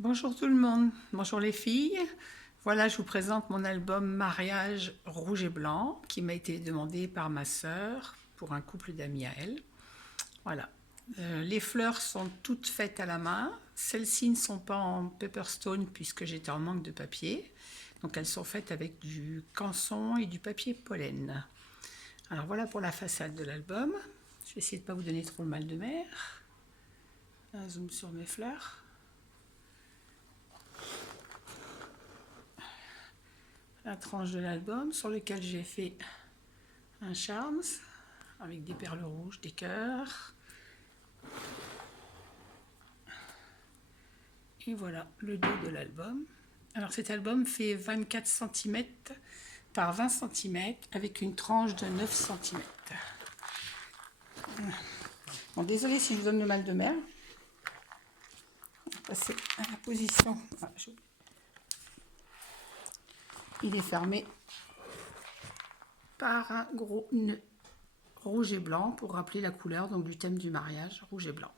Bonjour tout le monde, bonjour les filles. Voilà, je vous présente mon album Mariage rouge et blanc qui m'a été demandé par ma sœur pour un couple d'amis à elle. Voilà. Les fleurs sont toutes faites à la main. Celles-ci ne sont pas en Pepperstone puisque j'étais en manque de papier. Donc elles sont faites avec du canson et du papier pollen. Alors voilà pour la façade de l'album. Je vais essayer de ne pas vous donner trop le mal de mer. Un zoom sur mes fleurs. La tranche de l'album sur lequel j'ai fait un charms avec des perles rouges, des cœurs. Et voilà le dos de l'album. Alors cet album fait 24 cm par 20 cm avec une tranche de 9 cm. Bon, désolé si je vous donne le mal de mer. On va passer à la position. Il est fermé par un gros nœud rouge et blanc pour rappeler la couleur donc, du thème du mariage, rouge et blanc.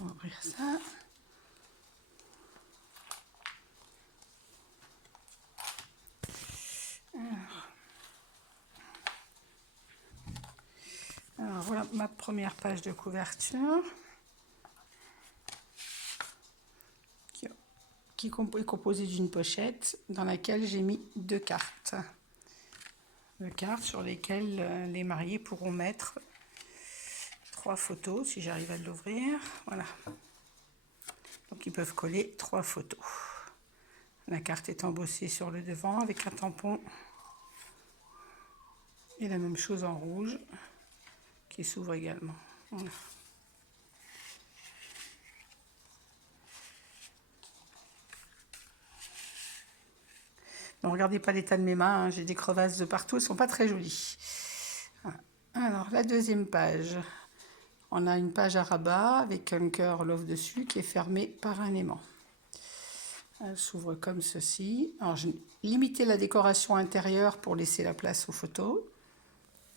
On va ouvrir ça. Alors voilà ma première page de couverture qui est composée d'une pochette dans laquelle j'ai mis deux cartes. Deux cartes sur lesquelles les mariés pourront mettre 3 photos si j'arrive à l'ouvrir. Voilà. Donc ils peuvent coller 3 photos. La carte est embossée sur le devant avec un tampon et la même chose en rouge qui s'ouvre également. Voilà. Ne regardez pas l'état de mes mains, hein, j'ai des crevasses de partout, elles ne sont pas très jolies. Voilà. Alors la deuxième page, on a une page à rabat avec un cœur love dessus qui est fermé par un aimant. Elle s'ouvre comme ceci. Alors j'ai limité la décoration intérieure pour laisser la place aux photos.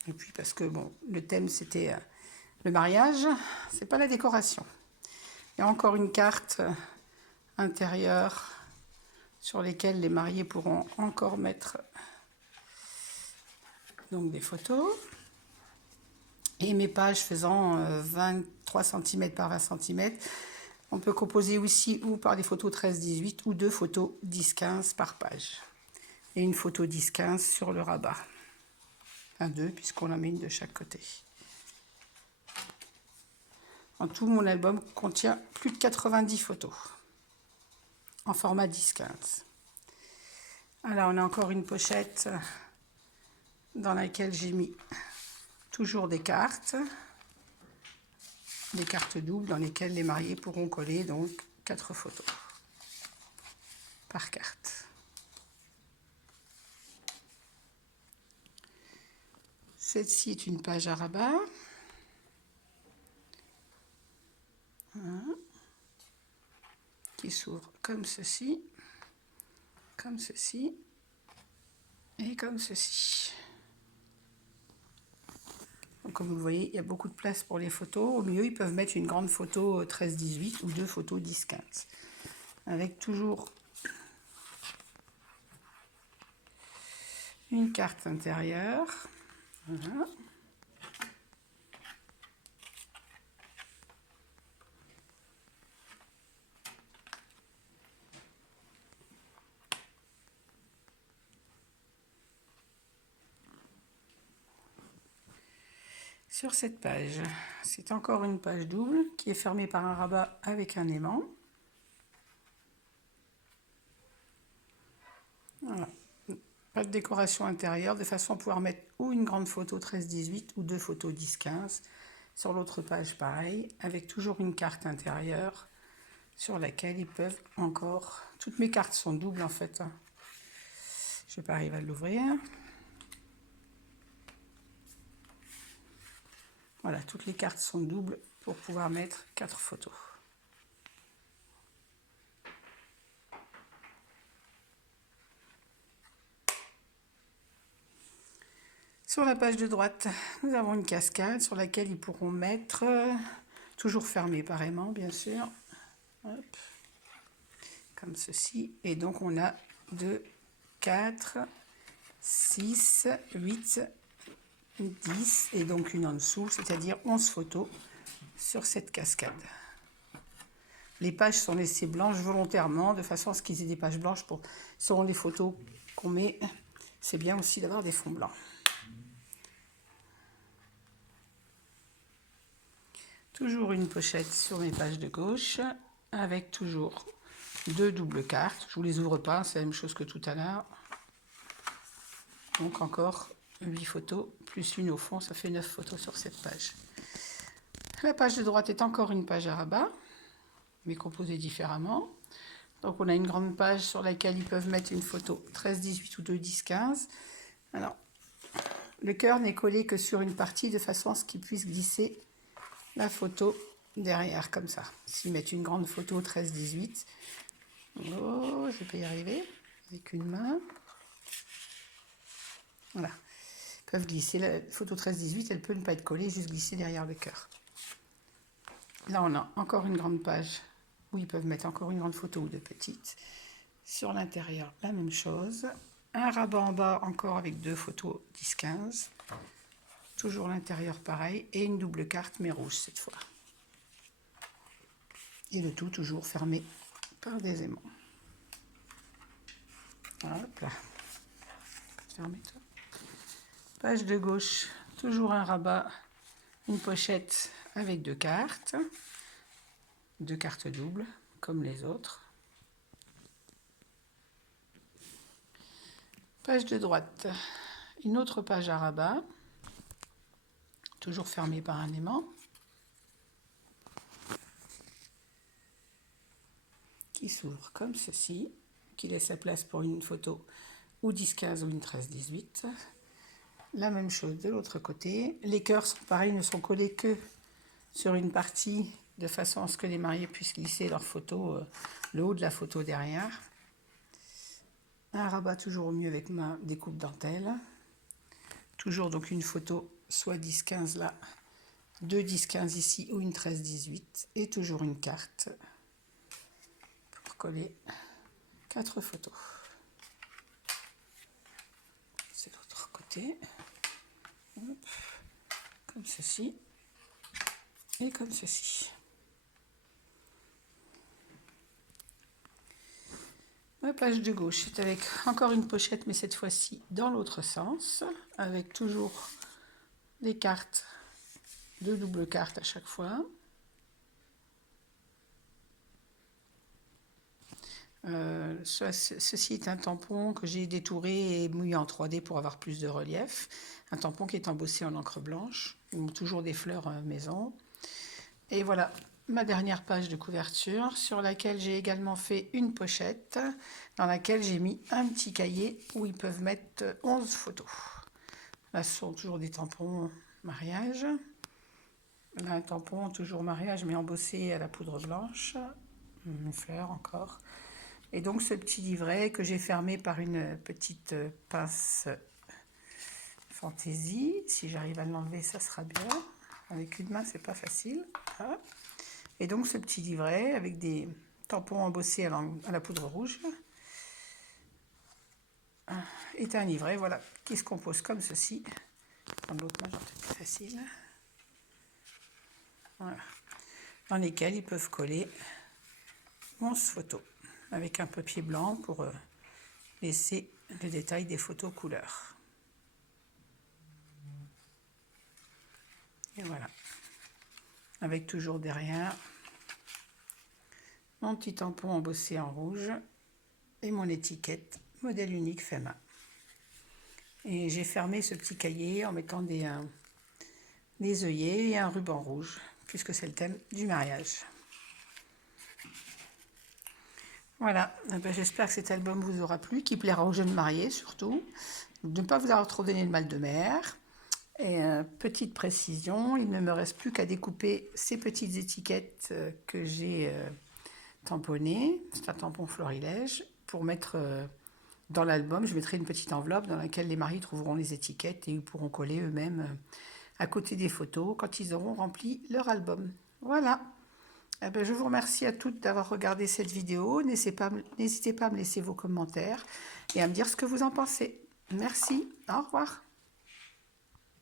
Et puis parce que bon, le thème c'était le mariage, c'est pas la décoration. Il y a encore une carte intérieure sur lesquelles les mariés pourront encore mettre donc des photos. Et mes pages faisant 23 cm par 20 cm, on peut composer aussi ou par des photos 13-18 ou 2 photos 10-15 par page. Et une photo 10-15 sur le rabat. Enfin 2 puisqu'on en met une de chaque côté. En tout, mon album contient plus de 90 photos en format 10-15. Alors, on a encore une pochette dans laquelle j'ai mis toujours des cartes doubles dans lesquelles les mariés pourront coller donc 4 photos par carte. Celle-ci est une page à rabat. Voilà. Qui s'ouvre comme ceci et comme ceci. Donc, comme vous le voyez, il y a beaucoup de place pour les photos. Au milieu, ils peuvent mettre une grande photo 13-18 ou 2 photos 10-15. Avec toujours une carte intérieure. Voilà. Sur cette page, c'est encore une page double qui est fermée par un rabat avec un aimant. Voilà. Pas de décoration intérieure, de façon à pouvoir mettre ou une grande photo 13-18 ou 2 photos 10-15. Sur l'autre page, pareil, avec toujours une carte intérieure sur laquelle ils peuvent encore... Toutes mes cartes sont doubles en fait. Je vais pas arriver à l'ouvrir. Voilà, toutes les cartes sont doubles pour pouvoir mettre 4 photos. Sur Sur la page de droite, nous avons une cascade sur laquelle ils pourront mettre, toujours fermée pareillement bien sûr, hop, comme ceci. Et donc on a 2, 4, 6, 8, 10 et donc une en dessous, c'est-à-dire 11 photos sur cette cascade. Les pages sont laissées blanches volontairement, de façon à ce qu'ils aient des pages blanches pour seront les photos qu'on met. C'est bien aussi d'avoir des fonds blancs. Toujours une pochette sur mes pages de gauche, avec toujours 2 doubles cartes. Je ne vous les ouvre pas, c'est la même chose que tout à l'heure. Donc encore 8 photos, plus une au fond, ça fait 9 photos sur cette page. La page de droite est encore une page à rabat, mais composée différemment. Donc on a une grande page sur laquelle ils peuvent mettre une photo 13-18 ou 2-10-15. Alors, le cœur n'est collé que sur une partie de façon à ce qu'ils puissent glisser la photo derrière, comme ça. S'ils mettent une grande photo 13-18, oh, je vais pas y arriver, avec une main. Voilà. Ils peuvent glisser la photo 13-18, elle peut ne pas être collée, juste glisser derrière le cœur. Là, on a encore une grande page où ils peuvent mettre encore une grande photo ou de petites. Sur l'intérieur, la même chose. Un rabat en bas, encore avec 2 photos 10-15. Toujours l'intérieur pareil. Et une double carte, mais rouge cette fois. Et le tout toujours fermé par des aimants. Hop là. Fermé toi. Page de gauche, toujours un rabat, une pochette avec 2 cartes. 2 cartes doubles, comme les autres. Page de droite, une autre page à rabat, toujours fermée par un aimant, qui s'ouvre comme ceci, qui laisse la place pour une photo ou 10-15 ou une 13-18. La même chose de l'autre côté. Les cœurs sont pareils, ne sont collés que sur une partie, de façon à ce que les mariés puissent glisser leur photo, le haut de la photo derrière. Un rabat toujours au mieux avec ma découpe dentelle. Toujours donc une photo, soit 10-15 là, 2-10-15 ici ou une 13-18. Et toujours une carte pour coller 4 photos. C'est l'autre côté. Hop. Comme ceci. Et comme ceci. Ma page de gauche est avec encore une pochette, mais cette fois-ci dans l'autre sens, avec toujours des cartes, 2 doubles cartes à chaque fois. Ceci est un tampon que j'ai détouré et mouillé en 3D pour avoir plus de relief. Un tampon qui est embossé en encre blanche, toujours des fleurs maison. Et voilà ma dernière page de couverture sur laquelle j'ai également fait une pochette dans laquelle j'ai mis un petit cahier où ils peuvent mettre 11 photos. Là, ce sont toujours des tampons mariage. Là, un tampon toujours mariage mais embossé à la poudre blanche. Une fleur encore. Et donc ce petit livret que j'ai fermé par une petite pince fantaisie. Si j'arrive à l'enlever, ça sera bien. Avec une main, c'est pas facile. Voilà. Et donc ce petit livret avec des tampons embossés à la poudre rouge est un livret, voilà, qui se compose comme ceci. Dans l'autre main, j'en fais plus facile. Voilà. Dans lesquels ils peuvent coller 11 photos avec un papier blanc pour laisser le détail des photos couleur. Et voilà. Avec toujours derrière mon petit tampon embossé en rouge et mon étiquette modèle unique fait main. Et j'ai fermé ce petit cahier en mettant des œillets et un ruban rouge, puisque c'est le thème du mariage. Voilà, j'espère que cet album vous aura plu, qu'il plaira aux jeunes mariés surtout. De ne pas vous avoir trop donné de mal de mer. Et petite précision, il ne me reste plus qu'à découper ces petites étiquettes que j'ai tamponnées. C'est un tampon florilège pour mettre dans l'album, je mettrai une petite enveloppe dans laquelle les mariés trouveront les étiquettes et ils pourront coller eux-mêmes à côté des photos quand ils auront rempli leur album. Voilà. Eh ben, je vous remercie à toutes d'avoir regardé cette vidéo. N'hésitez pas à me laisser vos commentaires et à me dire ce que vous en pensez. Merci. Au revoir.